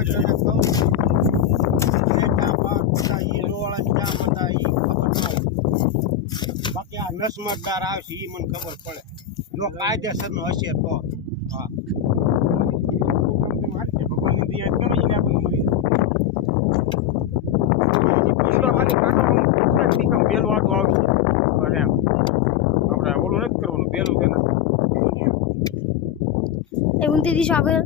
હોય તને કહું જે ચા પાક હતા એ રોવાળા ચા હતા એ ખબર ના હોય બાકી આ નસમતદાર આવશે એ મને ખબર પડે જો કાયદેસરનો હશે તો હા ભગવાનની દયા કરે ને આપણે મળી બેલું આટું આવશે અને આપણે ઓલું નથી કરવાનું બેલું છે ને એ ઊંધી દિશા આગળ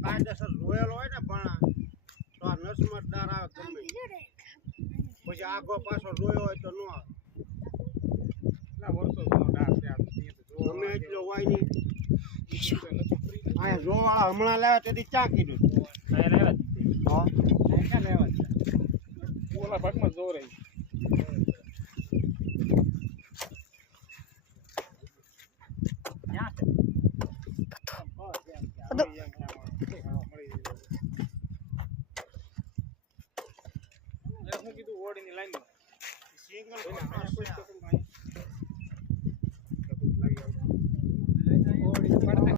કાયદેસર રોયેલો હોય ને પણ તો આ નસમતદાર આવે ગમે પછી આગો પાછો રોયો હોય તો ન આવે વર્ષો ગમે એટલો હોય નહીં આ રોવાળા હમણાં લાવ્યા તેથી ચા કીધું ઓલા ભાગમાં જોર રહી હું કીધું ઓડીની લાઈન સિંગલ